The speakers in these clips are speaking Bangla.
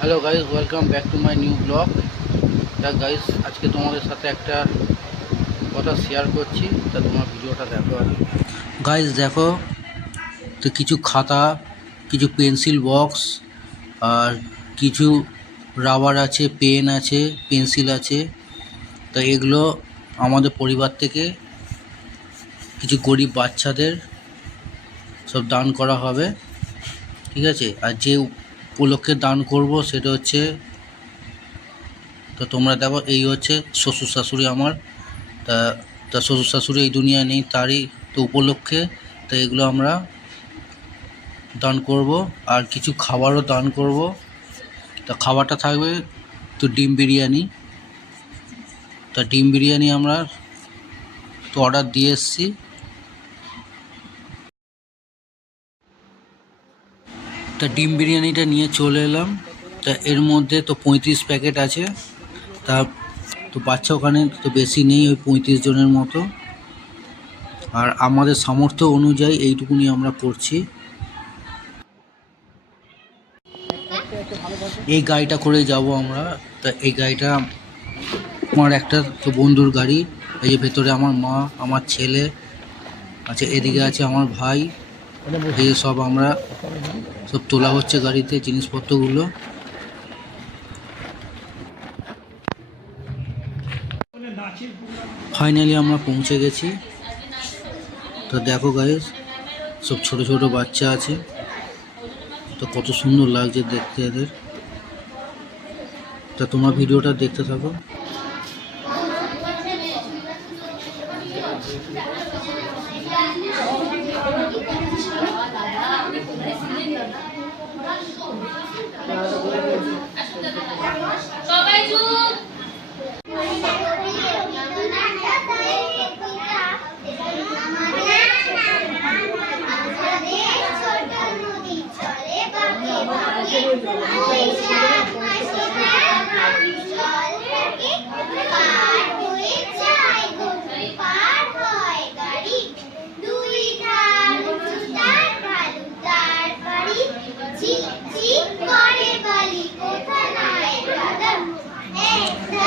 Hello guys, welcome back to my new blog. Guys, আজকে তোমাদের সাথে একটা কথা শেয়ার করছি, তা তোমার ভিডিওটা দেখো। গাইস দেখো তো, কিছু খাতা, কিছু পেন্সিল বক্স, আর কিছু রাবার আছে, পেন আছে, পেন্সিল আছে। তো এগুলো আমাদের পরিবার থেকে কিছু গরিব বাচ্চাদের সব দান করা হবে, ঠিক আছে। আর যে উপলক্ষে দান করব সেটা হচ্ছে, তো তোমরা দেখো, এই হচ্ছে শ্বশুর শাশুড়ি আমার। তা তা শ্বশুর শাশুড়ি এই দুনিয়ায় নেই, তারই তো উপলক্ষে তা এগুলো আমরা দান করব। আর কিছু খাবারও দান করব। তা খাবারটা থাকবে তো ডিম বিরিয়ানি। তা ডিম বিরিয়ানি আমরা তো অর্ডার দিয়ে এসেছি। তা ডিম বিরিয়ানিটা নিয়ে চলে এলাম। তা এর মধ্যে তো 35 প্যাকেট আছে। তা তো বাচ্চা ওখানে তো বেশি নেই, ওই 35 জনের মতো। আর আমাদের সামর্থ্য অনুযায়ী এইটুকুনি আমরা করছি। এই গাড়িটা করে যাব আমরা। তা এই গাড়িটা আমার একটা তো বন্ধুর গাড়ি। এই যে ভেতরে আমার মা, আমার ছেলে আছে, এদিকে আছে আমার ভাই। এই সব আমরা সব তোলা হচ্ছে গাড়িতে জিনিসপত্রগুলো। ফাইনালি আমরা পৌঁছে গেছি। তো দেখো গাইস, সব ছোট ছোট বাচ্চা আছে। তো কত সুন্দর লাগছে দেখতে এদের। তা তোমরা ভিডিওটা দেখতে থাকো। সবাই চুপ।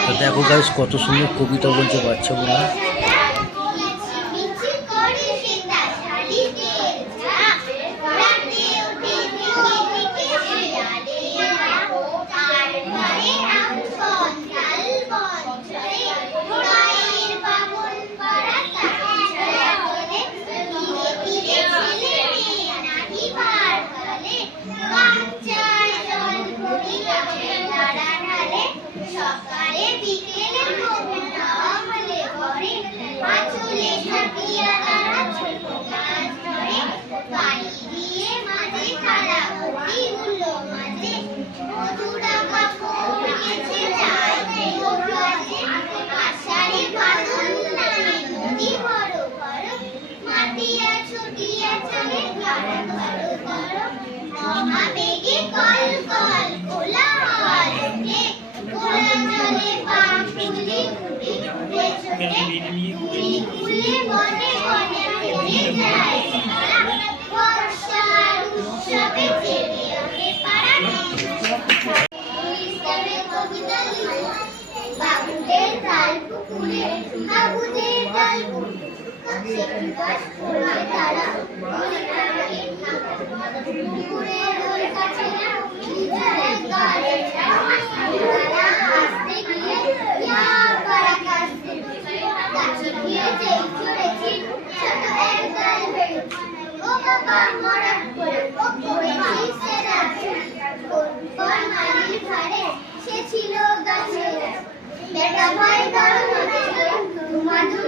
তো দেখো গাইস, কত সুন্দর কবিতা বলছে বাচ্চাগুলো। সকালে বিকেলে হলে ঘরে আঁচলে ঝাঁপিয়া তারা ছোট মাছ ধরে, বাড়ি দিয়ে মাঝে খাড়া ঘটি উল্লো মাঝে মধুরা কাপড় গেছে যায় কাজে, আষাঢ়ে বাদল নামে নদী বড় বড়, মাটিয়া ছুটিয়া চলে ঘর ঘর ঘর, মহাবেগে কল কল খোলা হওয়ার ওঠে, খোলা জলে পা খুলে উঠে উঠে ছোটে, খুলে বনে বনে ফিরে যায় সারা, বর্ষার উৎসবে জেগে ওঠে পাড়া। ইসলামে কবিতা লিখে বাবুদের ডাল পুকুরে, বাবুদের ডাল পুকুরে গাছ পড়ে তারা, পুকুরের ওই কাছে নিজের গাড়ি তারা আসতে গিয়ে ইয়া পাড়া কাছতে গাছে গিয়ে যেই চড়েছি ছোট এক ডাল বেড়েছি, ও বাবা মরা পড়েছি সেরা মালির ঘরে, সে ছিল গাছে বেটা ভাই বড় হয়েছে মাদুর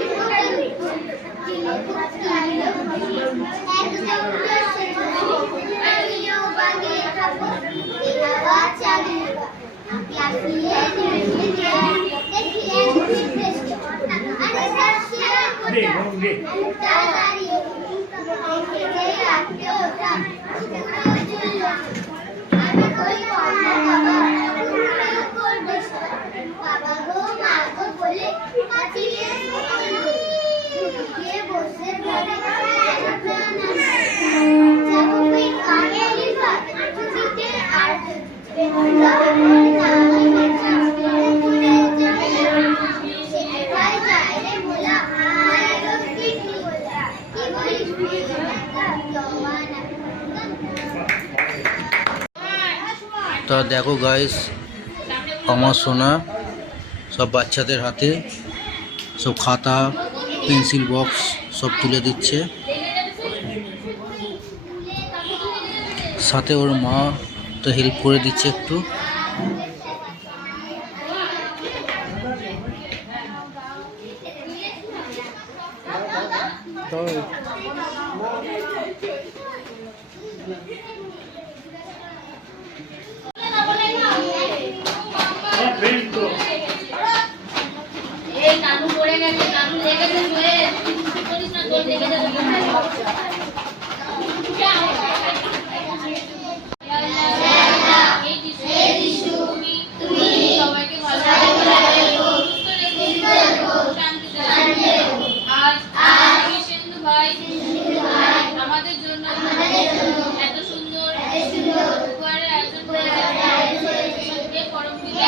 বাবা গো মা গো বলে পাঠিয়ে বসে ঘরে যাবো আর তা দেখো গাইস, আমার সোনা সব বাচ্চাদের হাতে সব খাতা পেন্সিল বক্স সব তুলে দিচ্ছে, সাথে ওর মা তো হেল্প করে দিচ্ছে একটু। নানু পড়ে গেছে, নানু লেগেছে জোরে, করিস না, তোর লেগে যাবে। সবাইকে ভালো রেখো, সুস্থ রেখো, শান্তিতে রেখো। আজ আমি সিন্ধু ভাই আমাদের জন্য এত সুন্দর উপহারের আয়োজন করেছে। পরম পিতা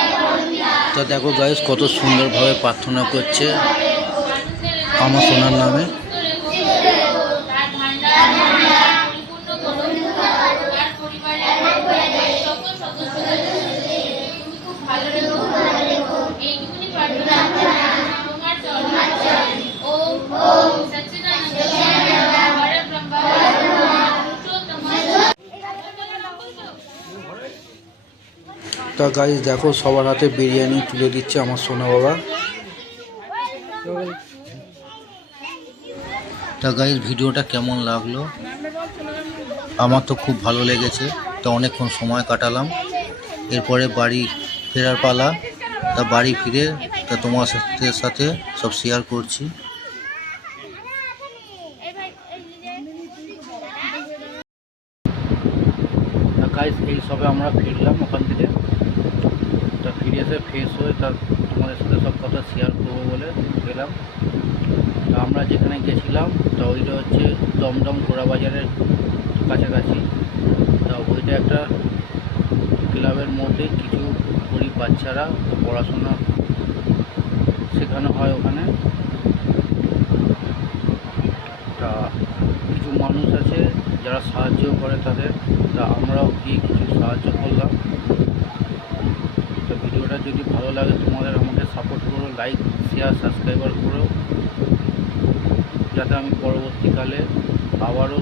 তো দেখো গাইস, কত সুন্দরভাবে প্রার্থনা করছে আমার সোনার নামে। তার ভান্ডার পরিপূর্ণ করো, তার পরিবারের সকল সদস্যদের তুমি খুব ভালো রেখো, এইটুকুনি প্রার্থনা তোমার চরণে। ওম সচ্চিদানন্দ পরব্রহ্ম পুরুষোত্তম। তা গাইস দেখো, সবার হাতে বিরিয়ানি তুলে দিচ্ছে আমার সোনা বাবা। তা গাইস, ভিডিওটা কেমন লাগলো? আমার তো খুব ভালো লেগেছে। তো অনেকক্ষণ সময় কাটালাম, এরপরে বাড়ি ফেরার পালা। তা বাড়ি ফিরে তা তোমার সাথে সব শেয়ার করছি। তা গাইস, এই সবে আমরা ফিরলাম ওখান থেকে। তা ফিরে এসে ফ্রেশ হয়ে তা তোমাদের সাথে সব কথা শেয়ার করবো বলে গেলাম। তা আমরা যেখানে গেছিলাম তা ওইটা হচ্ছে দমদম ঘোড়াবাজারের কাছাকাছি। তা ওইটা একটা ক্লাবের মধ্যে কিছু গরিব বাচ্চারা পড়াশোনা শেখানো হয় ওখানে। তা কিছু মানুষ আছে যারা সাহায্য করে তাদের, তা আমরাও গিয়ে কিছু সাহায্য করলাম। তো ভিডিওটা যদি ভালো লাগে তোমাদের আমাকে সাপোর্ট করো, লাইক শেয়ার সাবস্ক্রাইবার করো, যাতে আমি পরবর্তীকালে আবারও